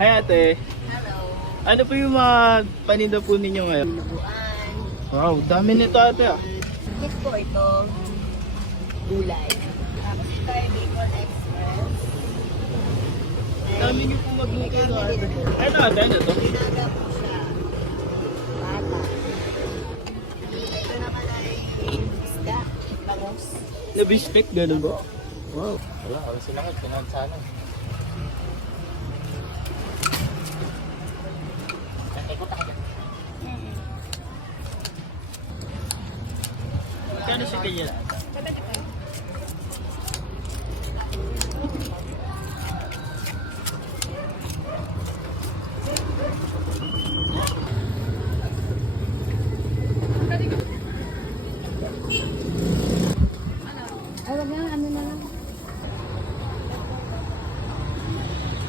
Hi ate, Hello. ano po yung mga paninda po ninyo ngayon? Lubuan. Wow, dami nito ate ah. Hit po ito. Gulay. Tapos ito ay Bacon Express. Dami niyo po magluto no ate. Ano ate, ano to? Tinaga po siya. Bata. Ito naman ay isda. Bangus. Na biscuit, ganun ba? Wow. Wala, wala sila nga, pinansana. Magkano si ganyan?